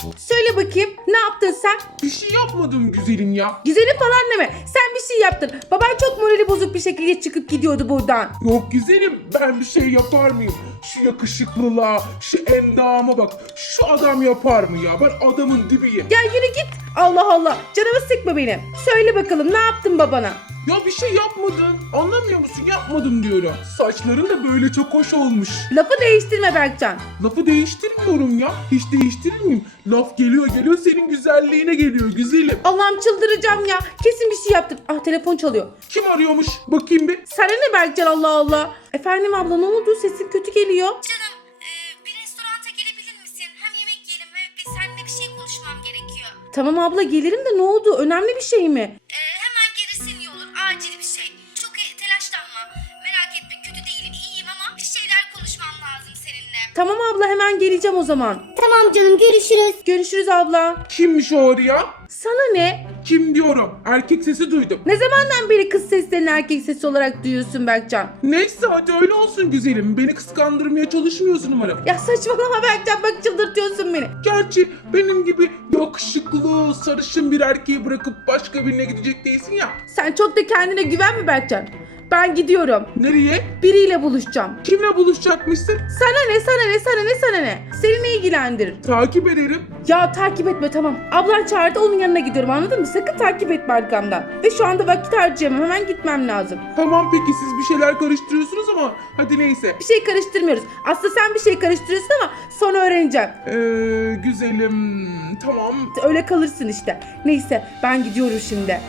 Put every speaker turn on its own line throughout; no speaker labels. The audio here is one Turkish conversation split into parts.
Söyle bakayım, ne yaptın sen?
Bir şey yapmadım güzelim ya.
Güzelim falan deme. Sen bir şey yaptın. Baban çok morali bozuk bir şekilde çıkıp gidiyordu buradan.
Yok güzelim, ben bir şey yapar mıyım? Şu yakışıklılığa, şu endama bak. Şu adam yapar mı ya? Ben adamın dibiyim.
Ya yürü git. Allah Allah. Canımı sıkma benim. Söyle bakalım, ne yaptın babana?
Ya bir şey yapmadın. Anlamıyor musun? Yapmadım diyorum. Saçların da böyle çok hoş olmuş.
Lafı değiştirme Berkcan.
Lafı değiştirmiyorum ya. Hiç değiştirir miyim? Laf geliyor senin güzelliğine geliyor güzelim.
Allah'ım çıldıracağım ya. Kesin bir şey yaptın. Ah, telefon çalıyor.
Kim arıyormuş? Bakayım bir.
Sana ne Berkcan, Allah Allah. Efendim abla, ne oldu? Sesin kötü geliyor.
Canım, bir restoranta gelebilir misin? Hem yemek yiyelim ve seninle bir şey konuşmam gerekiyor.
Tamam abla, gelirim de ne oldu? Önemli bir şey mi?
Hemen gelirsin iyi olur. Acil bir şey. Çok telaşlanma. Merak etme, kötü değilim, iyiyim ama bir şeyler konuşmam lazım seninle.
Tamam abla, hemen geleceğim o zaman.
Tamam canım, görüşürüz.
Görüşürüz abla.
Kimmiş o arayan?
Sana ne?
Kim diyorum? Erkek sesi duydum.
Ne zamandan beri kız seslerini erkek sesi olarak duyuyorsun Berkcan?
Neyse hadi öyle olsun güzelim. Beni kıskandırmaya çalışmıyorsun umarım.
Ya saçmalama Berkcan, bak çıldırtıyorsun beni.
Gerçi benim gibi yakışıklı, sarışın bir erkeği bırakıp başka birine gidecek değilsin ya.
Sen çok da kendine güvenme Berkcan. Ben gidiyorum.
Nereye?
Biriyle buluşacağım.
Kimle buluşacakmışsın?
Sana ne, sana ne, sana ne, sana ne? Seni ne ilgilendirir?
Takip ederim.
Ya takip etme, tamam. Ablan çağırdı, onun yanına gidiyorum, anladın mı? Sakın takip etme arkamdan. Ve şu anda vakit harcayamam, hemen gitmem lazım.
Tamam peki, siz bir şeyler karıştırıyorsunuz ama hadi neyse.
Bir şey karıştırmıyoruz. Aslında sen bir şey karıştırıyorsun ama sonra öğreneceğim.
Güzelim. Tamam.
Öyle kalırsın işte. Neyse, ben gidiyorum şimdi.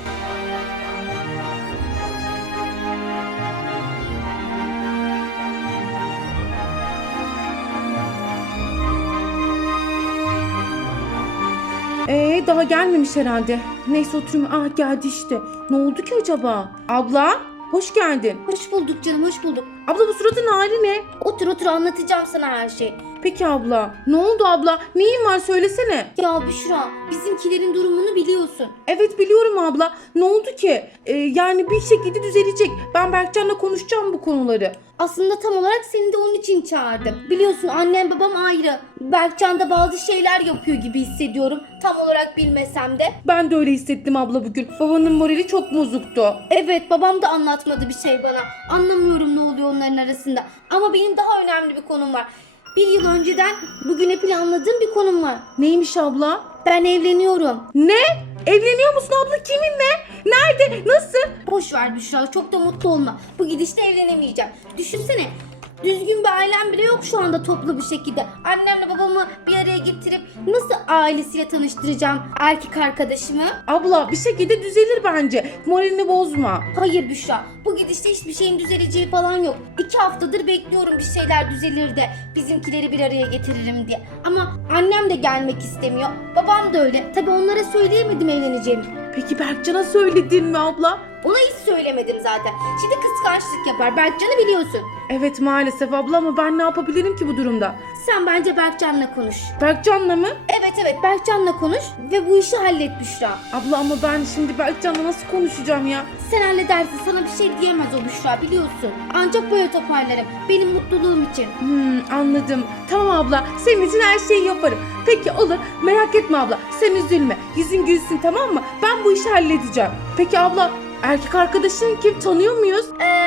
Daha gelmemiş herhalde. Neyse oturayım. Ah, geldi işte. Ne oldu ki acaba? Abla, hoş geldin.
Hoş bulduk canım, hoş bulduk.
Abla, bu suratın hali ne?
Otur otur, anlatacağım sana her şeyi.
Peki abla. Ne oldu abla? Neyin var, söylesene.
Ya Büşra, bizimkilerin durumunu biliyorsun.
Evet, biliyorum abla. Ne oldu ki? Yani bir şekilde düzelecek. Ben Berkcan'la konuşacağım bu konuları.
Aslında tam olarak seni de onun için çağırdım. Biliyorsun annem babam ayrı. Berkcan da bazı şeyler yapıyor gibi hissediyorum. Tam olarak bilmesem de.
Ben de öyle hissettim abla bugün. Babanın morali çok bozuktu.
Evet, babam da anlatmadı bir şey bana. Anlamıyorum ne oluyor onların arasında. Ama benim daha önemli bir konum var. Bir yıl önceden bugüne planladığım bir konum var.
Neymiş abla?
Ben evleniyorum.
Ne? Evleniyor musun abla? Kiminle? Nerede? Nasıl?
Boş ver Büşra, çok da mutlu olma. Bu gidişle evlenemeyeceğim. Düşünsene, düzgün bir ailem bile yok şu anda toplu bir şekilde. Annemle babamı bir araya getirip nasıl ailesiyle tanıştıracağım erkek arkadaşımı?
Abla, bir şekilde düzelir bence. Moralini bozma.
Hayır Büşra, bu gidişte hiçbir şeyin düzeleceği falan yok. 2 haftadır bekliyorum bir şeyler düzelir de bizimkileri bir araya getiririm diye. Ama annem de gelmek istemiyor. Babam da öyle. Tabii onlara söyleyemedim evleneceğimi.
Peki Berkcan'a söyledin mi abla?
Ona hiç söylemedim zaten. Şimdi kıskançlık yapar. Berkcan'ı biliyorsun.
Evet maalesef abla, ama ben ne yapabilirim ki bu durumda?
Sen bence Berkcan'la konuş.
Berkcan'la mı?
Evet, Berkcan'la konuş ve bu işi hallet Büşra.
Abla ama ben şimdi Berkcan'la nasıl konuşacağım ya?
Sen halledersin, sana bir şey diyemez o Büşra, biliyorsun. Ancak böyle toparlarım, benim mutluluğum için.
Anladım. Tamam abla, senin için her şeyi yaparım. Peki olur, merak etme abla, sen üzülme. Yüzün gülsün, tamam mı? Ben bu işi halledeceğim. Peki abla, erkek arkadaşın kim, tanıyor muyuz?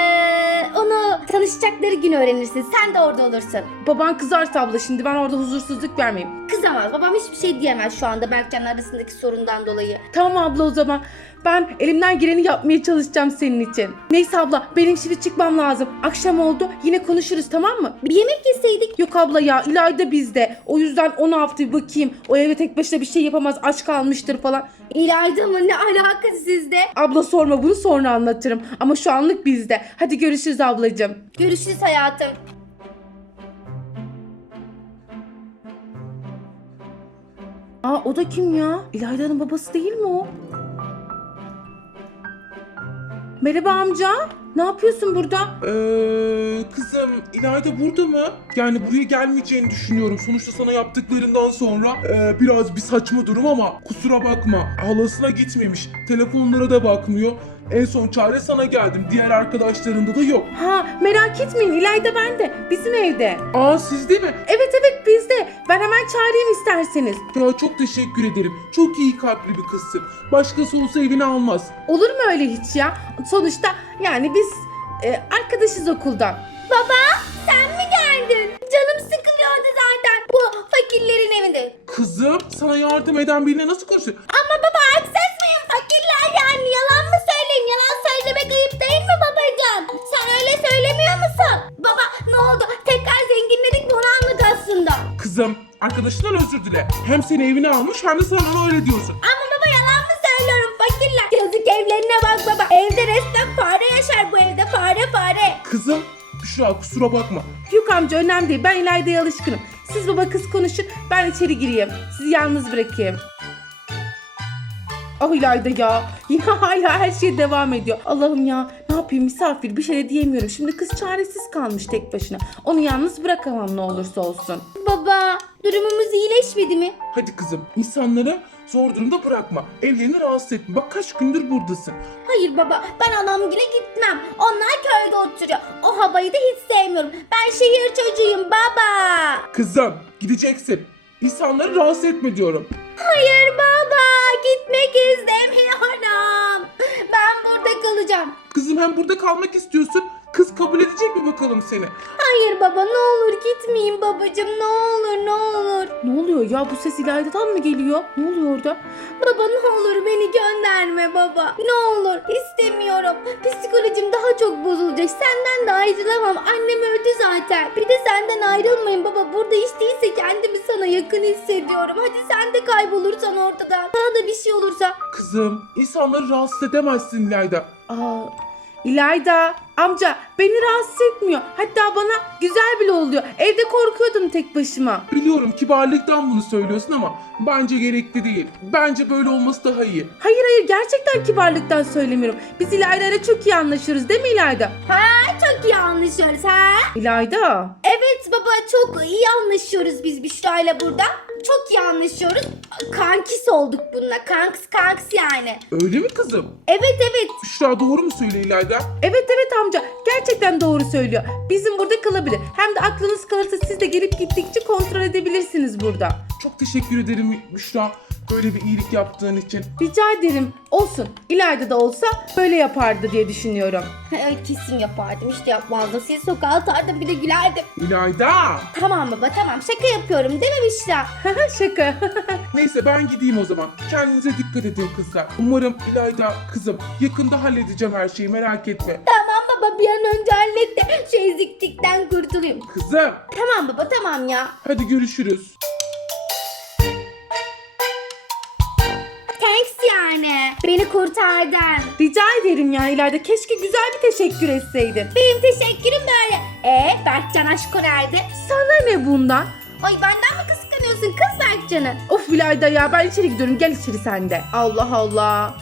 Onu tanışacakları gün öğrenirsin, sen de orada olursun.
Baban kızarsa abla, şimdi ben orada huzursuzluk vermeyeyim.
Kızamaz, babam hiçbir şey diyemez şu anda Berkcan'la arasındaki sorundan dolayı.
Tamam abla, o zaman ben elimden geleni yapmaya çalışacağım senin için. Neyse abla, benim şimdi çıkmam lazım. Akşam oldu, yine konuşuruz, tamam mı?
Bir yemek yeseydik.
Yok abla ya, İlayda bizde. O yüzden onu hafta bakayım. O eve tek başına bir şey yapamaz, aç kalmıştır falan.
İlayda mı, ne alaka sizde?
Abla sorma, bunu sonra anlatırım. Ama şu anlık bizde. Hadi görüşürüz ablacığım.
Görüşürüz hayatım.
Aa, o da kim ya? İlayda'nın babası değil mi o? Merhaba amca. Ne yapıyorsun burada?
Kızım İlayda burada mı? Yani buraya gelmeyeceğini düşünüyorum. Sonuçta sana yaptıklarından sonra biraz bir saçma durum ama kusura bakma. Halasına gitmemiş. Telefonlara da bakmıyor. En son çare sana geldim. Diğer arkadaşlarında da yok.
Ha, merak etmeyin, İlayda bende. Bizim evde.
Aa, sizde mi?
Evet bizde. Ben hemen çağırayım isterseniz.
Ya çok teşekkür ederim. Çok iyi kalpli bir kızsın. Başkası olsa evine almaz.
Olur mu öyle hiç ya? Sonuçta yani biz arkadaşız okuldan.
Baba sen mi geldin? Canım sıkılıyordu zaten bu fakirlerin evinde.
Kızım, sana yardım eden birine nasıl konuşuyor?
Ama baba haksız mıyım? Fakirler yani yalan mı söyleyeyim? Yalan söylemek ayıp değil mi babacığım? Sen öyle söylemiyor musun? Baba ne oldu? Tekrar zenginledik mi onu anladık aslında.
Kızım, arkadaşından özür dile. Hem seni evine almış hem de sana öyle diyorsun.
Ama baba yalan mı söylüyorum fakirler? Yazık evlerine bak baba. Evde resmen fare yaşar bu evde fare.
Kızım, Büşra kusura bakma.
Yok amca, önemli değil. Ben İlayda'ya alışkınım. Siz baba kız konuşun. Ben içeri gireyim. Sizi yalnız bırakayım. Ah İlayda ya. Yine hala her şey devam ediyor. Allah'ım ya. Ne yapayım, misafir, bir şey de diyemiyorum. Şimdi kız çaresiz kalmış tek başına. Onu yalnız bırakamam ne olursa olsun.
Baba durumumuz iyileşmedi mi?
Hadi kızım, insanları zor durumda bırakma. Evlerini rahatsız etme. Bak kaç gündür buradasın.
Hayır baba ben anamgile gitmem. Onlar köyde oturuyor. O havayı da hiç sevmiyorum. Ben şehir çocuğuyum baba.
Kızım, gideceksin. İnsanları rahatsız etme diyorum.
Hayır baba gitmek istemiyorum. Ben burada kalacağım.
Kızım, hem burada kalmak istiyorsun. Kız kabul edecek mi bakalım seni?
Hayır baba ne olur gitmeyin babacığım ne olur ne olur.
Ne oluyor ya? Bu ses İlayda'dan mı geliyor? Ne oluyor orada?
Baba ne olur beni gönderme baba. Ne olur istemiyorum. Psikolojim daha çok bozulacak. Senden de ayrılamam. Annem öldü zaten. Bir de senden ayrılmayın baba. Burada hiç değilse kendimi sana yakın hissediyorum. Hadi sen de kaybolursan ortadan. Sana da bir şey olursa.
Kızım, insanları rahatsız edemezsin İlayda.
Aa, İlayda amca beni rahatsız etmiyor. Hatta bana güzel bile oluyor. Evde korkuyordum tek başıma.
Biliyorum kibarlıktan bunu söylüyorsun ama bence gerekli değil. Bence böyle olması daha iyi.
Hayır gerçekten kibarlıktan söylemiyorum. Biz İlayda'yla çok iyi anlaşıyoruz değil mi İlayda?
Çok iyi anlaşıyoruz ha?
İlayda.
Evet baba çok iyi anlaşıyoruz biz Büşra'yla burada. Çok iyi anlaşıyoruz. Kankis olduk bununla. Kanks yani.
Öyle mi kızım?
Evet.
Büşra doğru mu söylüyor İlayda?
Evet amca, gerçekten doğru söylüyor. Bizim burada kalabilir. Hem de aklınız kalırsa siz de gelip gittikçe kontrol edebilirsiniz burada.
Çok teşekkür ederim Büşra. Böyle bir iyilik yaptığın için.
Rica ederim. Olsun. İlayda da olsa böyle yapardı diye düşünüyorum.
Kesin yapardım işte yapmazdım. Sizi sokağa atardım bir de gülerdim.
İlayda!
Tamam baba tamam şaka yapıyorum değil mi Büşra?
Şaka.
Neyse ben gideyim o zaman. Kendinize dikkat edin kızlar. Umarım İlayda kızım yakında halledeceğim her şeyi, merak etme.
Tamam baba bir an önce hallet de şu eziklikten kurtulayım.
Kızım
Tamam baba tamam ya.
hadi görüşürüz.
Thanks yani. Beni kurtardın.
Rica ederim ya İlayda. Keşke güzel bir teşekkür etseydin.
Benim teşekkürüm böyle. Berkcan aşko nerede?
Sana ne bundan?
Ay benden mi kıskanıyorsun kız Berkcan'ı?
Of İlayda ya, ben içeri gidiyorum. Gel içeri sen de. Allah Allah.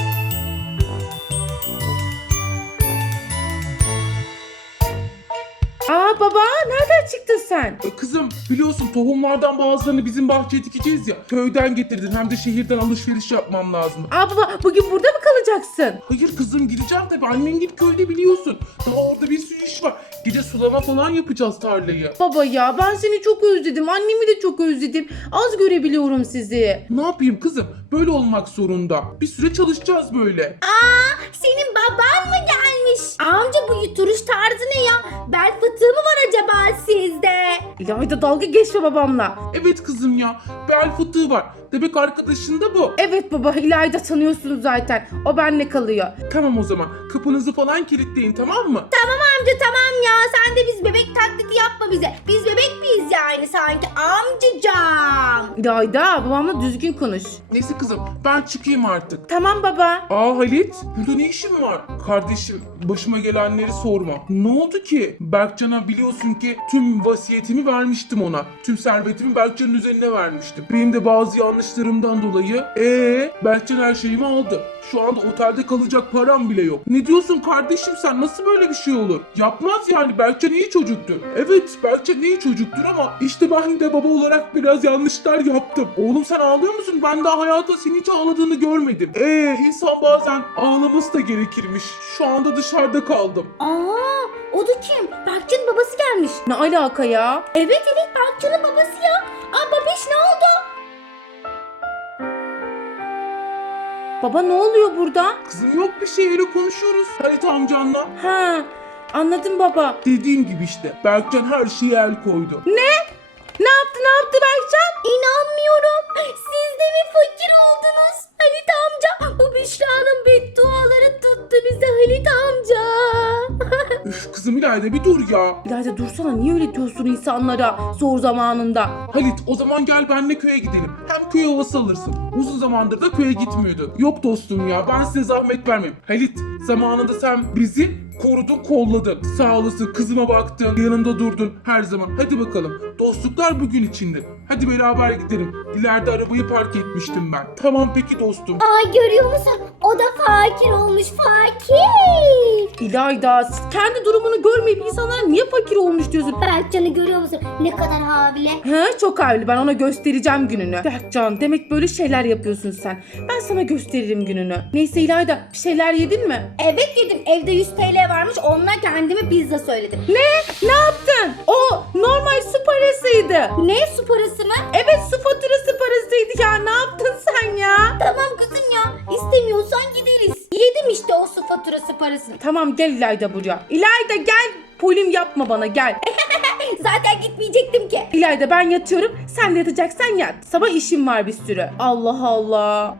Aa baba, nereden çıktın sen?
Kızım biliyorsun tohumlardan bazılarını bizim bahçeye dikeceğiz ya. Köyden getirdin, hem de şehirden alışveriş yapmam lazım.
Aa baba, bugün burada mı kalacaksın?
Hayır kızım, gideceğim tabii. Annen gibi köyde biliyorsun. Daha orada bir sürü iş var. Gece sulama falan yapacağız tarlayı.
Baba ya, ben seni çok özledim. Annemi de çok özledim. Az görebiliyorum sizi.
Ne yapayım kızım? Böyle olmak zorunda. Bir süre çalışacağız böyle.
Senin baban mı gelmiş? Amca bu yuturuş tarzı ne ya? Bel fıtığı mı var acaba sizde?
İlayda, dalga geçme babamla.
Evet kızım ya. Bel fıtığı var. Demek arkadaşın da bu.
Evet baba, İlayda tanıyorsunuz zaten. O benle kalıyor.
Tamam o zaman. Kapınızı falan kilitleyin, tamam mı?
Amca tamam ya sen de biz bebek taklidi yapma bize. Biz bebek miyiz yani sanki amcacığım?
İlayda, babamla düzgün konuş.
Neyse kızım, ben çıkayım artık.
Tamam baba.
Aa Halit, burada ne işin var? Kardeşim, başıma gelenleri sorma. Ne oldu ki? Berkcan'a biliyorsun ki tüm vasiyetimi servetimi vermiştim ona. Tüm servetimi Berkcan'ın üzerine vermiştim. Benim de bazı yanlışlarımdan dolayı Berkcan her şeyimi aldı. Şu anda otelde kalacak param bile yok. Ne diyorsun kardeşim sen? Nasıl böyle bir şey olur? Yapmaz yani. Berkcan iyi çocuktur. Evet, Berkcan iyi çocuktur ama işte ben de baba olarak biraz yanlışlar yaptım. Oğlum sen ağlıyor musun? Ben daha hayatta senin hiç ağladığını görmedim. İnsan bazen ağlaması da gerekirmiş. Şu anda dışarıda kaldım.
Aa, o da kim? Berkcan'ın babası gelmiş.
Ne alaka ya?
Evet Berkcan'ın babası ya. Aa babiş ne oldu?
Baba ne oluyor burada?
Kızım yok bir şey, öyle konuşuyoruz Halit amcanla.
Ha, anladım baba.
Dediğim gibi işte Berkcan her şeye el koydu.
Ne yaptı Berkcan?
İnanmıyorum. Siz de mi fakir oldunuz? Halit amca. Bu Büşra'nın bedduaları tuttu bize Halit amca.
Üf kızım İlayda bir dur ya.
İlayda dursana, niye öyle diyorsun insanlara zor zamanında?
Halit o zaman gel benimle köye gidelim. Hem köy havası alırsın. Uzun zamandır da köye gitmiyordun. Yok dostum ya, ben size zahmet vermeyeyim. Halit zamanında sen bizi korudun, kolladın. Sağ olasın, kızıma baktın, yanımda durdun her zaman. Hadi bakalım, dostluklar bugün içindir. Hadi beraber gidelim. İleride arabayı park etmiştim ben. Tamam peki dostum.
Ay görüyor musun? O da fakir olmuş fakir.
İlayda, kendi durumunu görmeyip insanlara niye fakir olmuş diyorsun?
Berkcan'ı görüyor musun? Ne kadar hamile.
He, çok havli, ben ona göstereceğim gününü. Berkcan, demek böyle şeyler yapıyorsun sen. Ben sana gösteririm gününü. Neyse İlayda, bir şeyler yedin mi?
Evet yedim. Evde 100 TL varmış. Onunla kendime pizza söyledim.
Ne yaptın? O normal su parasıydı.
Ne su parası mı?
Evet, su faturası parasıydı ya. Ne yaptın sen ya?
Tamam kızım ya. İstemiyorsan gideriz. Yedim işte o su faturası parasını.
Tamam, gel İlayda buraya. İlayda gel. Polim yapma bana, gel.
Zaten gitmeyecektim ki.
İlayda ben yatıyorum. Sen de yatacaksan yat. Sabah işim var bir sürü. Allah Allah.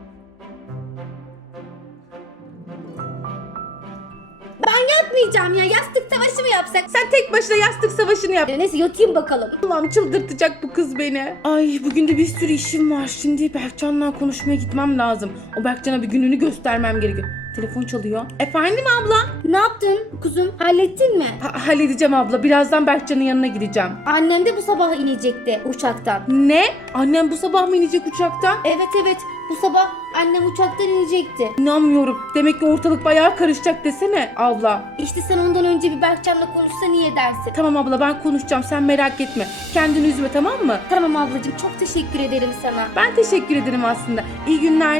Ben yatmayacağım ya. Yastık savaşı mı yapsak?
Sen tek başına yastık savaşını yap.
Neyse yatayım bakalım.
Allah'ım, çıldırtacak bu kız beni. Ay, bugün de bir sürü işim var. Şimdi Berkcan'la konuşmaya gitmem lazım. O Berkcan'a bir gününü göstermem gerekiyor. Telefon çalıyor. Efendim abla?
Ne yaptın kuzum? Hallettin mi?
Halledeceğim abla. Birazdan Berkcan'ın yanına gideceğim.
Annem de bu sabah inecekti uçaktan.
Ne? Annem bu sabah mı inecek uçaktan?
Evet. Bu sabah annem uçaktan inecekti.
İnanmıyorum. Demek ki ortalık bayağı karışacak desene abla.
İşte sen ondan önce bir Berkcan'la konuşsan iyi dersin.
Tamam abla, ben konuşacağım. Sen merak etme. Kendini üzme, tamam mı?
Tamam ablacığım, çok teşekkür ederim sana.
Ben teşekkür ederim aslında. İyi günler.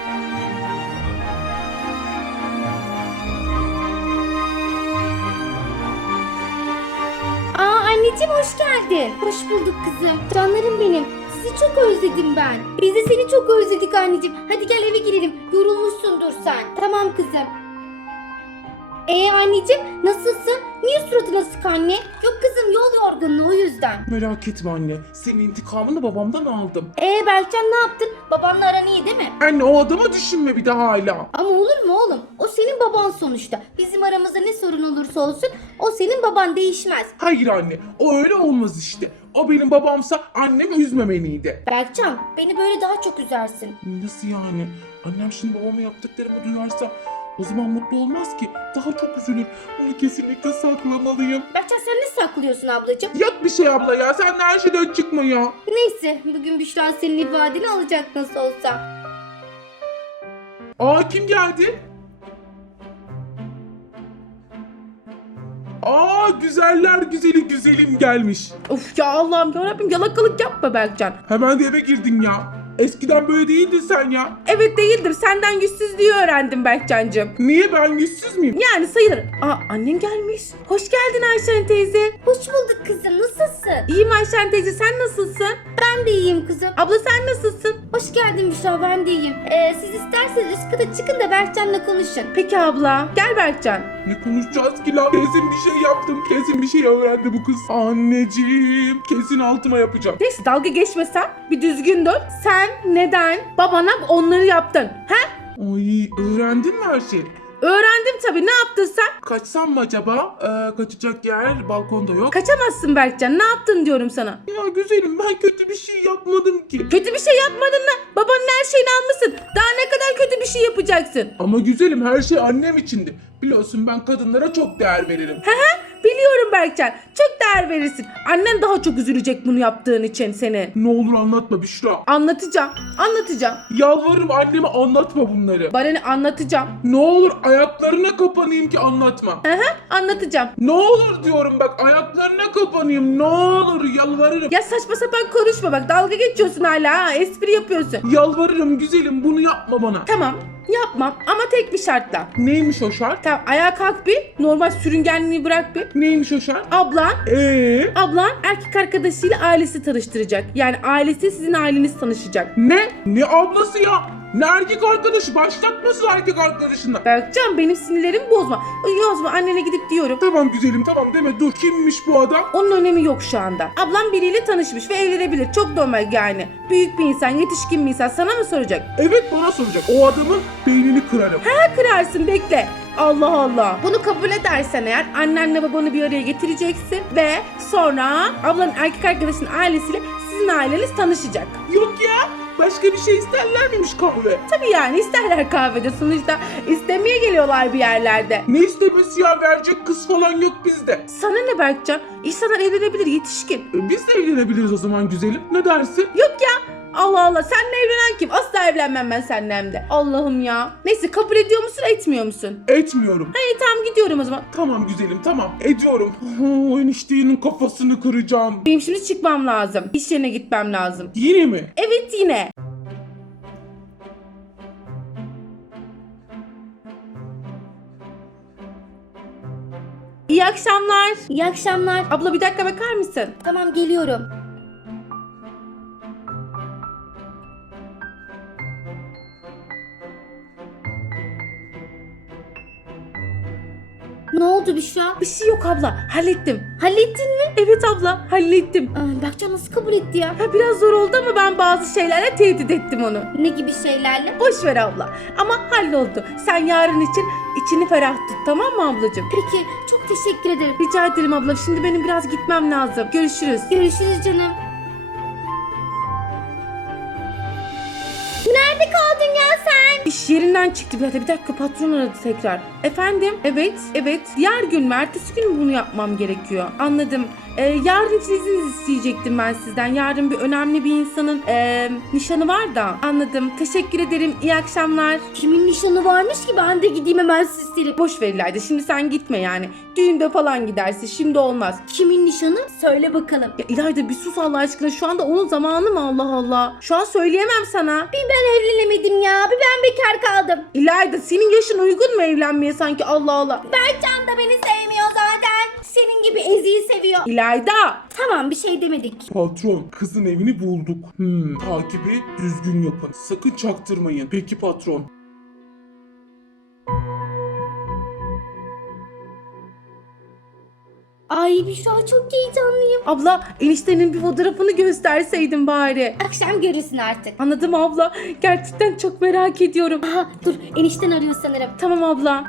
Anneciğim hoş geldin. Hoş bulduk kızım. Canlarım benim. Sizi çok özledim ben. Biz de seni çok özledik anneciğim. Hadi gel eve girelim. Yorulmuşsundur sen. Tamam kızım. Anneciğim nasılsın? Niye suratın asık anne? Yok kızım, yol yorgunluğu o yüzden.
Merak etme anne. Senin intikamını babamdan aldım.
Berkcan ne yaptın? Babanla aran iyi değil mi?
Anne o adama düşünme bir daha hala.
Ama olur mu oğlum? O senin baban sonuçta. Bizim aramızda ne sorun olursa olsun o senin baban, değişmez.
Hayır anne, o öyle olmaz işte. O benim babamsa annemi üzmemeliydi.
Berkcan, beni böyle daha çok üzersin.
Nasıl yani? Annem şimdi babama yaptıklarımı duyarsa o zaman mutlu olmaz ki. Daha çok üzülür. Onu kesinlikle saklamalıyım.
Berkcan sen ne saklıyorsun ablacığım?
Yok bir şey abla ya. Sen de her şeyden çıkma ya.
Neyse, bugün Büşra senin ifadeni alacak nasıl olsa.
Aa kim geldi? Aa güzeller güzeli güzelim gelmiş.
Of ya, Allah'ım yarabbim, yalakalık yapma Berkcan.
Hemen de eve girdin ya. Eskiden böyle değildin sen ya.
Evet, değildir. Senden yüzsüzlüğü öğrendim Berkcancığım.
Niye, ben yüzsüz müyüm?
Yani sayılır. Annen gelmiş. Hoş geldin Ayşen teyze.
Hoş bulduk kızım, nasılsın?
İyiyim Ayşen teyze, sen nasılsın?
Ben de iyiyim kızım.
Abla sen nasılsın?
Hoş geldin Büşra, ben de iyiyim. Siz isterseniz üst kata çıkın da Berkcan'la konuşun.
Peki abla. Gel Berkcan.
Ne konuşacağız ki lan? Kesin bir şey yaptım. Kesin bir şey öğrendi bu kız. Anneciğim kesin altıma yapacağım.
Neyse, dalga geçmesen bir düzgün dur. Sen neden babana onları yaptın? He?
Ay öğrendin mi her şeyi?
Öğrendim tabii. Ne yaptın sen?
Kaçsam mı acaba? Kaçacak yer balkonda yok.
Kaçamazsın Berkcan. Ne yaptın diyorum sana.
Ya güzelim ben kötü bir şey yapmadım ki.
Kötü bir şey yapmadın mı? Babanın her şeyini almışsın. Daha ne kadar kötü bir şey yapacaksın?
Ama güzelim her şey annem içindi. Biliyorsun ben kadınlara çok değer veririm.
Biliyorum. Biliyorum Berkcan. Çok değer verirsin. Annen daha çok üzülecek bunu yaptığın için seni.
Ne olur anlatma Büşra.
Anlatacağım. Anlatacağım.
Yalvarırım anneme anlatma bunları.
Bana ne anlatacağım.
Ne olur ayaklarına kapanayım ki anlatma.
Anlatacağım.
Ne olur diyorum bak ayaklarına kapanayım. Ne olur yalvarırım.
Ya saçma sapan konuşma bak. Dalga geçiyorsun hala. Ha. Espri yapıyorsun.
Yalvarırım güzelim bunu yapma bana.
Tamam. Yapmam ama tek bir şartla.
Neymiş o şart?
Tamam ayağa kalk bir. Normal sürüngenliği bırak bir.
Neymiş o şart?
Ablan
Ablan
erkek arkadaşıyla ailesi tanıştıracak. Yani ailesi sizin aileniz tanışacak.
ne? Ne ablası ya? Ne erkek arkadaşı? Başlatmasın erkek arkadaşından.
Berkcan benim sinirlerimi bozma. Yozma annene gidip diyorum.
Tamam güzelim tamam deme dur. Kimmiş bu adam?
Onun önemi yok şu anda. Ablam biriyle tanışmış ve evlenebilir. Çok normal yani. Büyük bir insan, yetişkin bir insan sana mı soracak?
Evet bana soracak. O adamın beynini kırarım.
Ha kırarsın bekle. Allah Allah. Bunu kabul edersen eğer annenle babanı bir araya getireceksin ve sonra ablanın erkek arkadaşının ailesiyle sizin aileniz tanışacak.
Yok ya. Başka bir şey isterler miymiş kahve?
Tabii yani isterler kahvede sonuçta istemeye geliyorlar bir yerlerde.
Ne istemesi ya? Verecek kız falan yok bizde.
Sana ne Berkcan? İnsanlar evlenebilir yetişkin.
Biz de evlenebiliriz o zaman güzelim. Ne dersin?
Yok ya. Allah Allah seninle evlenen kim? Asla evlenmem ben seninle hem de. Allah'ım ya. Neyse kabul ediyor musun etmiyor musun?
Etmiyorum.
İyi tamam gidiyorum o zaman.
Tamam güzelim tamam. Ediyorum. O enişteğinin kafasını kıracağım.
Benim şimdi çıkmam lazım. İş yerine gitmem lazım.
Yine mi?
Evet yine. İyi akşamlar.
İyi akşamlar.
Abla bir dakika bakar mısın?
Tamam geliyorum. Ne oldu Büşra?
Bir şey yok abla. Hallettim.
Hallettin mi?
Evet abla hallettim.
Berkcan nasıl kabul etti ya?
Ha, biraz zor oldu ama ben bazı şeylerle tehdit ettim onu.
Ne gibi şeylerle?
Boş ver abla. Ama halloldu. Sen yarın için içini ferah tut tamam mı ablacığım?
Peki çok teşekkür ederim.
Rica ederim abla. Şimdi benim biraz gitmem lazım. Görüşürüz.
Görüşürüz canım. Nerede kaldın ya sen?
İş yerinden çıktı. Bir dakika patron aradı tekrar. Efendim? Evet. Diğer gün mü? Ertesi gün mü bunu yapmam gerekiyor? Anladım. Yarın için izin isteyecektim ben sizden. Yarın bir önemli bir insanın nişanı var da. Anladım. Teşekkür ederim. İyi akşamlar.
Kimin nişanı varmış ki ben de gideyim hemen süslenip.
Boş ver İlayda. Şimdi sen gitme yani. Düğünde falan gidersin. Şimdi olmaz.
Kimin nişanı? Söyle bakalım.
Ya İlayda bir sus Allah aşkına. Şu anda onun zamanı mı Allah Allah? Şu an söyleyemem sana.
Bir ben evlenemedim ya. Bir ben bekar kaldım.
İlayda senin yaşın uygun mu evlenmeye sanki Allah Allah?
Berkcan da beni sevmiyor zaten. Senin gibi Ezi'yi seviyor.
İlayda!
Tamam bir şey demedik.
Patron kızın evini bulduk. Takibi düzgün yapın. Sakın çaktırmayın. Peki patron.
Ay Büşra çok heyecanlıyım.
Abla eniştenin bir fotoğrafını gösterseydin bari.
Akşam görürsün artık.
Anladım abla. Gerçekten çok merak ediyorum.
Aha dur enişten arıyor sanırım.
Tamam abla.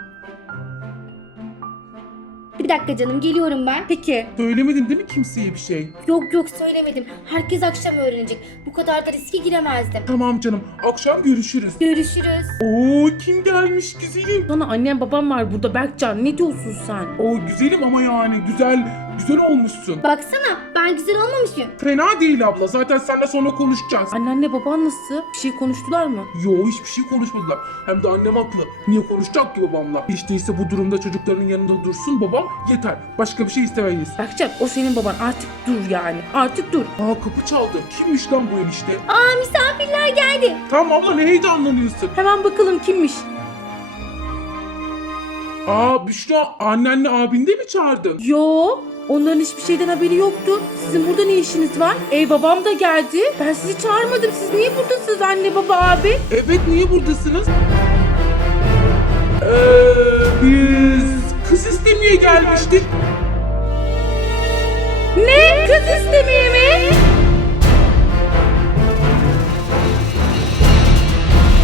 Bir dakika canım geliyorum ben.
Peki.
Söylemedin değil mi kimseye bir şey?
Yok söylemedim. Herkes akşam öğrenecek. Bu kadar da riske giremezdim.
Tamam canım. Akşam görüşürüz.
Görüşürüz.
Oo kim gelmiş güzelim?
Sana annem babam var burada Berkcan. Ne diyorsun sen?
Oo güzelim ama yani güzel olmuşsun.
Baksana ben güzel olmamış mıyım?
Fena değil abla. Zaten seninle sonra konuşacağız.
Annenle baban nasıl? Bir şey konuştular mı?
Yo hiçbir şey konuşmadılar. Hem de annem haklı. Niye konuşacak ki babamla? Hiç değilse bu durumda çocukların yanında dursun babam yeter. Başka bir şey istemeyiz.
Berkcan o senin baban. Artık dur yani. Artık dur.
Aa kapı çaldı. Kimmiş lan bu enişte?
Aa misafirler geldi.
Tamam abla ne heyecanlanıyorsun?
Hemen bakalım kimmiş?
Aa Büşra annenle abin de mi çağırdın?
Yo. Onların hiçbir şeyden haberi yoktu. Sizin burada ne işiniz var? Babam da geldi. Ben sizi çağırmadım. Siz niye buradasınız anne baba abi?
Evet niye buradasınız? Biz kız istemeye gelmiştik.
Ne?